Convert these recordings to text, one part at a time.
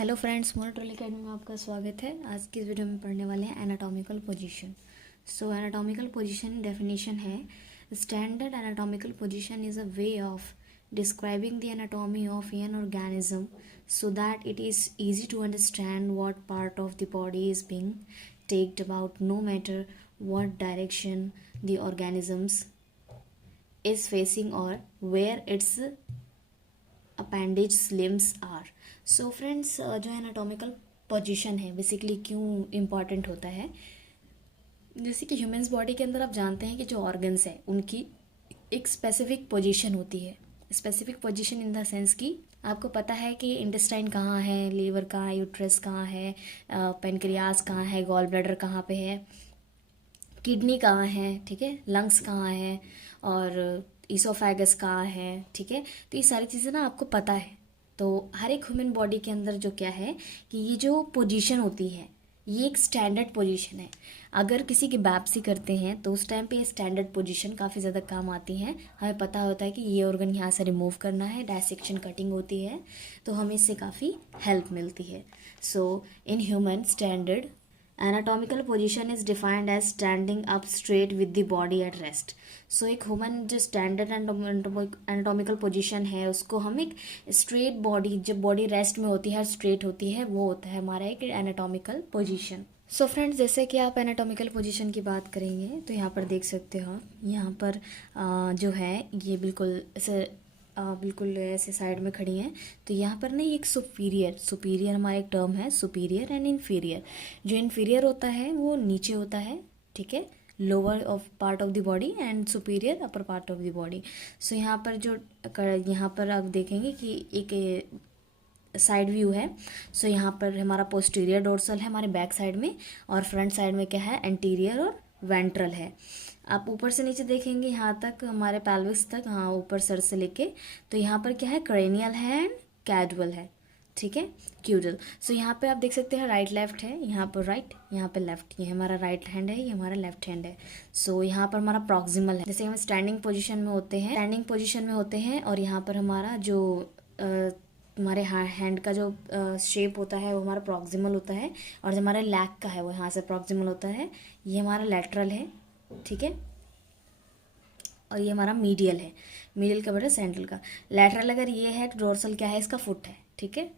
Hello friends, मोनोट्रोल academy में आपका स्वागत है। आज की इस वीडियो में पढ़ने वाले हैं एनाटॉमिकल पोजीशन। सो एनाटॉमिकल पोजीशन डेफिनेशन है, standard anatomical position is a way of describing the anatomy of an organism so that it is easy to understand what part of the body is being talked about, no matter what direction the organisms is facing or where its appendage limbs are. So friends, जो anatomical position है basically क्यों important होता है। जैसे कि humans body के अंदर आप जानते हैं कि जो ऑर्गन्स है उनकी एक स्पेसिफिक पोजीशन होती है। Specific position in the sense कि आपको पता है कि इंटेस्टाइन कहाँ है, लीवर कहाँ है, यूट्रस कहाँ है, पेनक्रियास कहाँ है, गॉल ब्लैडर कहाँ पे है, किडनी कहाँ है, ठीक है, लंग्स कहाँ है और ईसोफेगस कहाँ है, ठीक है। तो ये सारी चीज़ें ना आपको पता है। तो हर एक ह्यूमन बॉडी के अंदर जो क्या है कि ये जो पोजीशन होती है ये एक स्टैंडर्ड पोजीशन है। अगर किसी की बायोप्सी करते हैं तो उस टाइम पे ये स्टैंडर्ड पोजीशन काफ़ी ज़्यादा काम आती है। हमें पता होता है कि ये ऑर्गन यहाँ से रिमूव करना है, डायसेक्शन कटिंग होती है, तो हमें इससे काफ़ी हेल्प मिलती है। So in human standard anatomical position is defined as standing up straight with the body at rest. So एक ह्यूमन जो स्टैंडर्ड एनाटॉमिकल पोजीशन है उसको हम एक स्ट्रेट बॉडी, जब बॉडी रेस्ट में होती है, स्ट्रेट होती है, वो होता है हमारा एक एनाटॉमिकल पोजीशन। सो फ्रेंड्स, जैसे कि आप एनाटॉमिकल पोजीशन की बात करेंगे तो यहाँ पर देख सकते हो, यहाँ पर जो है ये बिल्कुल ऐसे साइड में खड़ी हैं। तो यहाँ पर ना एक सुपीरियर हमारा एक टर्म है, सुपीरियर एंड इन्फीरियर। जो इन्फीरियर होता है वो नीचे होता है, ठीक है, lower of part of the body, and superior upper part of the body. So यहाँ पर आप देखेंगे कि एक साइड व्यू है। सो यहाँ पर हमारा पोस्टीरियर डोर्सल है हमारे बैक साइड में, और फ्रंट साइड में क्या है, एंटीरियर और वेंट्रल है। आप ऊपर से नीचे देखेंगे यहाँ तक हमारे पैल्विस तक, हाँ ऊपर सर से लेके, तो यहाँ पर क्या है, क्रेनियल है एंड कैजुअल है, ठीक है, क्यूडल। सो यहाँ पे आप देख सकते हैं राइट लेफ्ट है, यहाँ पर राइट, यहाँ पे लेफ्ट, ये हमारा राइट हैंड है, ये हमारा लेफ्ट हैंड है। सो यहाँ पर हमारा प्रॉक्सिमल है, जैसे हम स्टैंडिंग पोजीशन में होते हैं, और यहाँ पर हमारा जो हमारे हैंड का जो शेप होता है वो हमारा प्रॉक्सिमल होता है, और जो हमारा लैग का है वो यहाँ से प्रॉक्सिमल होता है। ये हमारा लेटरल है, ठीक है, और ये हमारा मीडियल है। मीडियल का मतलब सेंट्रल का। लेटरल अगर ये है तो डोर्सल क्या है, इसका फुट है, ठीक है।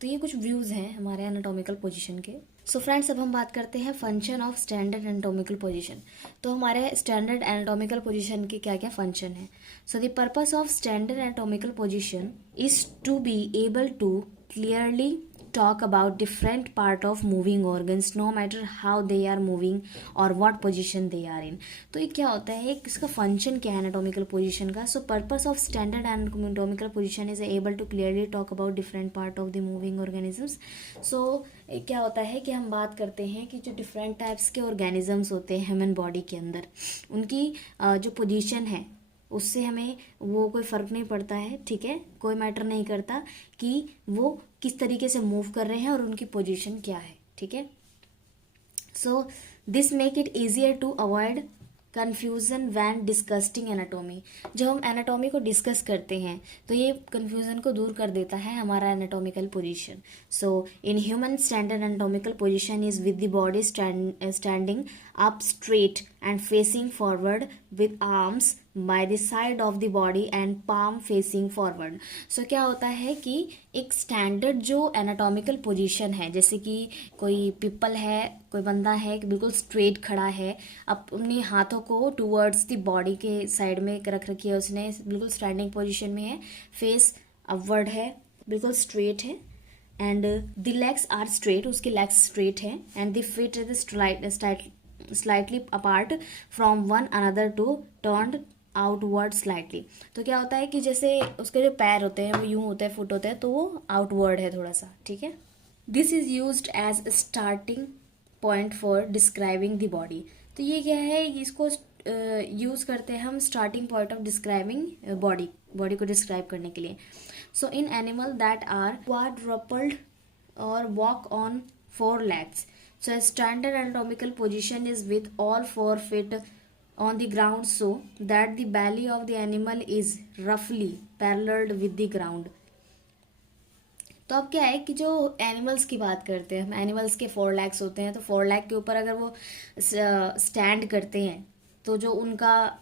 तो ये कुछ व्यूज हैं हमारे एनाटॉमिकल पोजीशन के। सो फ्रेंड्स, अब हम बात करते हैं function of standard anatomical position. तो हमारे स्टैंडर्ड एनाटॉमिकल पोजीशन के क्या क्या फंक्शन है। So the purpose of standard anatomical position is to be able to clearly talk about different part of moving organs no matter how they are moving or what position they are in। तो ये क्या होता है, इसका function क्या है anatomical position का। So purpose of standard anatomical position is able to clearly talk about different part of the moving organisms. So क्या होता है कि हम बात करते हैं कि जो डिफरेंट टाइप्स के ऑर्गेनिजम्स होते हैं ह्यूमन बॉडी के अंदर, उनकी जो पोजीशन है उससे हमें वो कोई फ़र्क नहीं पड़ता है, ठीक है, कोई मैटर नहीं करता कि वो किस तरीके से मूव कर रहे हैं और उनकी पोजीशन क्या है, ठीक है। So this make it easier to avoid confusion when discussing anatomy. जब हम एनाटॉमी को डिस्कस करते हैं तो ये कन्फ्यूज़न को दूर कर देता है हमारा anatomical position. So in human standard anatomical position is with the body standing up straight and facing forward with arms by the side of the body and palm facing forward. So क्या होता है कि एक standard जो anatomical position है, जैसे कि कोई पीपल है, कोई बंदा है कि बिल्कुल स्ट्रेट खड़ा है, अपने हाथों को टूवर्ड्स द बॉडी के साइड में रख रखी है, उसने बिल्कुल स्टैंडिंग पोजीशन में है, फेस अपवर्ड है, बिल्कुल स्ट्रेट है, and the legs are straight, उसके लेग्स स्ट्रेट है, and the feet is slightly apart from one another to turned outward slightly. तो क्या होता है कि जैसे उसके जो पैर होते हैं वो यूं होते हैं, फुट होते हैं, तो वो आउटवर्ड है थोड़ा सा, ठीक है। This is used as starting point for describing the body. तो ये क्या है, इसको यूज़ करते हैं हम starting point of describing body को डिस्क्राइब करने के लिए। So in animal that are quadruped और walk on four legs. So a standard anatomical position is with all 4 feet on the ground so that the belly of the animal is roughly parallel with the ground. तो अब क्या है कि जो animals की बात करते हैं हम, एनिमल्स के 4 लेग्स होते हैं, तो 4 लेग के ऊपर अगर वो स्टैंड करते हैं तो जो उनका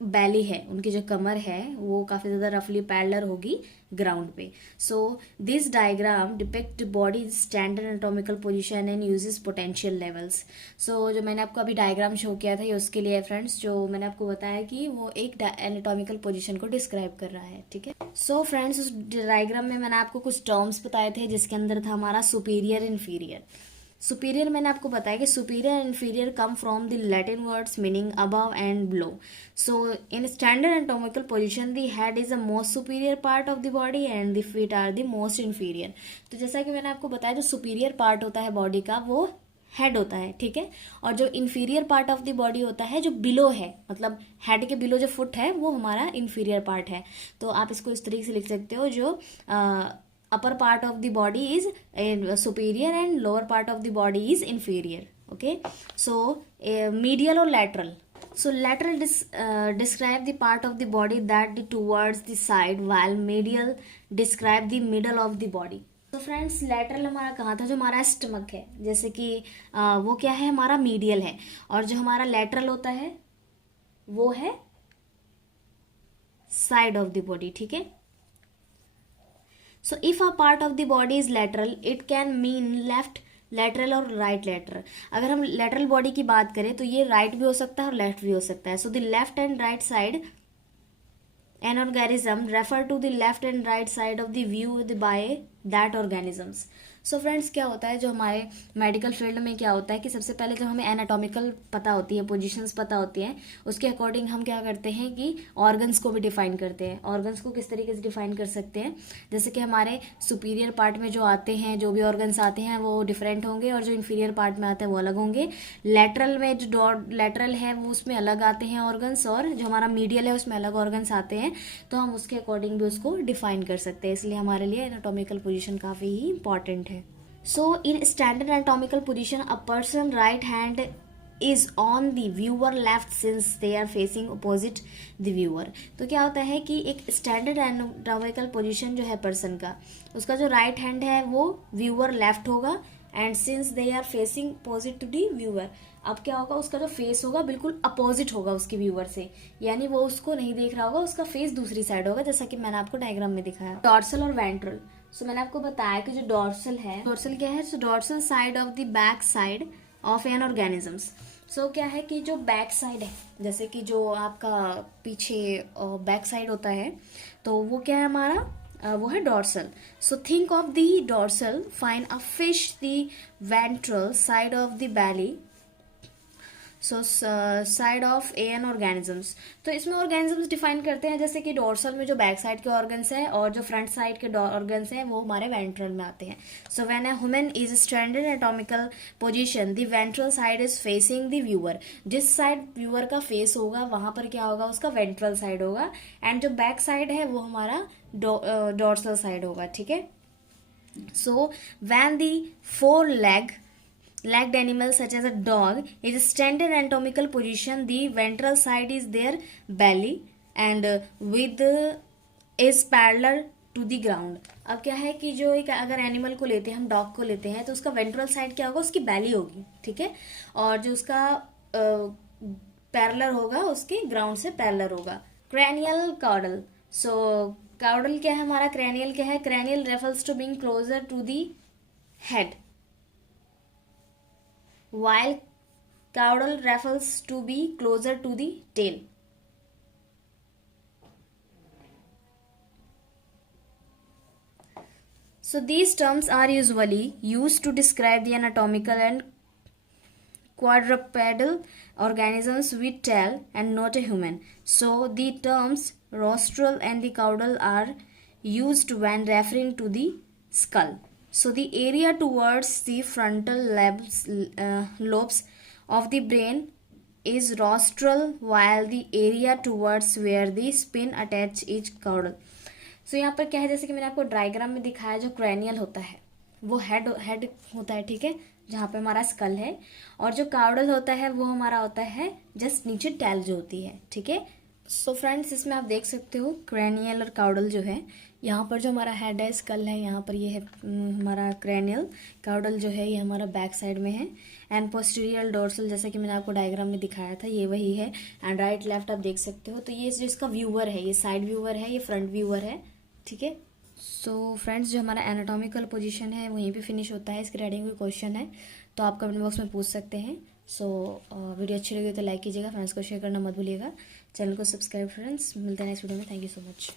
बैली है, उनकी जो कमर है वो काफ़ी ज़्यादा रफली पैरेलल होगी ग्राउंड पे. So this diagram depict body standard anatomical position and uses potential levels. So जो मैंने आपको अभी डायग्राम शो किया था ये उसके लिए फ्रेंड्स, जो मैंने आपको बताया कि वो एक एनाटॉमिकल पोजीशन को डिस्क्राइब कर रहा है. ठीक है. सो फ्रेंड्स उस डायग्राम में मैंने आपको कुछ टर्म्स बताए थे जिसके अंदर था हमारा सुपीरियर इन्फीरियर. सुपीरियर मैंने आपको बताया कि superior and inferior come from the Latin words meaning above and below. So in standard anatomical position the head is the most superior part of the body and the feet are the most inferior. तो जैसा कि मैंने आपको बताया जो superior part होता है body का वो हेड होता है. ठीक है. और जो inferior part of the body होता है जो बिलो है, मतलब हेड के बिलो जो फुट है वो हमारा इन्फीरियर पार्ट है. तो आप इसको इस तरीके से लिख सकते हो, जो upper part of the body is superior and lower part of the body is inferior. Okay. So medial or lateral. So lateral describe the part of the body that towards the side, while medial describe the middle of the body. तो friends lateral हमारा कहाँ था, जो हमारा stomach है, जैसे कि वो क्या है हमारा मीडियल है, और जो हमारा lateral होता है वो है साइड ऑफ द बॉडी. ठीक है. So if a part of the body is lateral, it can mean left lateral और right lateral. अगर हम lateral body की बात करें तो ये right भी हो सकता है और left भी हो सकता है. So the left and right side an organism refer to the left and right side of the view by that organisms. So friends क्या होता है, जो हमारे मेडिकल फील्ड में क्या होता है कि सबसे पहले जब हमें एनाटॉमिकल पता होती है, पोजीशंस पता होती हैं, उसके अकॉर्डिंग हम क्या करते हैं कि ऑर्गन्स को भी डिफाइन करते हैं. ऑर्गन्स को किस तरीके से डिफाइन कर सकते हैं, जैसे कि हमारे सुपीरियर पार्ट में जो आते हैं, जो भी ऑर्गन्स आते हैं वो डिफरेंट होंगे, और जो इन्फीरियर पार्ट में आते हैं वो अलग होंगे. लेटरल में जो लेटरल है वो उसमें अलग आते हैं ऑर्गन्स, और जो हमारा मीडियल है उसमें अलग ऑर्गन्स आते हैं. तो हम उसके अकॉर्डिंग भी उसको डिफाइन कर सकते हैं, इसलिए हमारे लिए एनाटॉमिकल पोजीशन काफ़ी ही इंपॉर्टेंट है. So in standard anatomical position, a person right hand is on the viewer left since they are facing opposite the viewer. तो क्या होता है कि एक स्टैंडर्ड एनाटॉमिकल पोजीशन जो है पर्सन का, उसका जो राइट हैंड है वो व्यूअर लेफ्ट होगा, and since they are facing opposite to the viewer. अब क्या होगा, उसका जो फेस होगा बिल्कुल अपोजिट होगा उसकी व्यूअर से, यानी वो उसको नहीं देख रहा होगा, उसका फेस दूसरी साइड होगा, जैसा कि मैंने आपको डायग्राम में दिखाया. डॉर्सल और वेंट्रल. सो मैंने आपको बताया कि जो डॉर्सल है, डॉर्सल क्या है, so dorsal side of the back side of an organisms. So क्या है कि जो बैक साइड है, जैसे कि जो आपका पीछे बैक साइड होता है, तो वो क्या है हमारा, वो है dorsal. So think of the dorsal, find a fish the ventral side of the belly. So side of an organisms. तो इसमें ऑर्गेनिजम्स डिफाइन करते हैं, जैसे कि डोर्सल में जो बैक साइड के ऑर्गन्स हैं और जो फ्रंट साइड के ऑर्गन्स हैं वो हमारे वेंट्रल में आते हैं. So when a human is standard anatomical position, the ventral side is facing the viewer. जिस साइड व्यूअर का फेस होगा वहां पर क्या होगा, उसका वेंट्रल साइड होगा, एंड जो बैक साइड है वो हमारा डोर्सल साइड होगा. ठीक है. So when the four legged animal such as a dog is standard anatomical position, the ventral side is their belly and with is parallel to the ground. अब क्या है कि जो एक अगर एनिमल को लेते हैं, हम डॉग को लेते हैं, तो उसका वेंट्रल साइड क्या होगा, उसकी बैली होगी. ठीक है. और जो उसका पैरेलल होगा उसके ग्राउंड से पैरेलल होगा. Cranial chordal. सो कॉर्डल क्या है हमारा, क्रैनियल क्या है, cranial refers to being closer to the head, while caudal refers to be closer to the tail. So these terms are usually used to describe the anatomical and quadrupedal organisms with tail and not a human. So the terms rostral and the caudal are used when referring to the skull. So the area towards the frontal lobes of the brain is rostral, while the area towards where the spine attach is caudal. So यहाँ पर क्या है, जैसे कि मैंने आपको diagram में दिखाया, जो क्रैनियल होता है वो हेड होता है. ठीक है. जहाँ पे हमारा स्कल है, और जो काउडल होता है वो हमारा होता है जस्ट नीचे टैल जो होती है. ठीक है. सो फ्रेंड्स, इसमें आप देख सकते हो क्रैनियल और काउडल जो है, यहाँ पर जो हमारा हेड है, स्कल है, यहाँ पर ये है हमारा क्रैनियल। काउडल जो है ये हमारा बैक साइड में है। एंड पोस्टीरियर डोर्सल, जैसे कि मैंने आपको डायग्राम में दिखाया था, ये वही है। एंड राइट लेफ्ट आप देख सकते हो। तो ये जो इसका व्यूअर है, ये साइड व्यूअर है, ये फ्रंट व्यूअर है, ठीक है। सो फ्रेंड्स, जो हमारा एनाटॉमिकल पोजीशन है वहीं पे फिनिश होता है। इसके रिगार्डिंग कोई क्वेश्चन है तो आप कमेंट बॉक्स में पूछ सकते हैं। सो वीडियो अच्छी लगी तो लाइक कीजिएगा, फ्रेंड्स को शेयर करना मत भूलिएगा, चैनल को सब्सक्राइब। फ्रेंड्स, मिलते हैं नेक्स्ट वीडियो में। Thank you so much.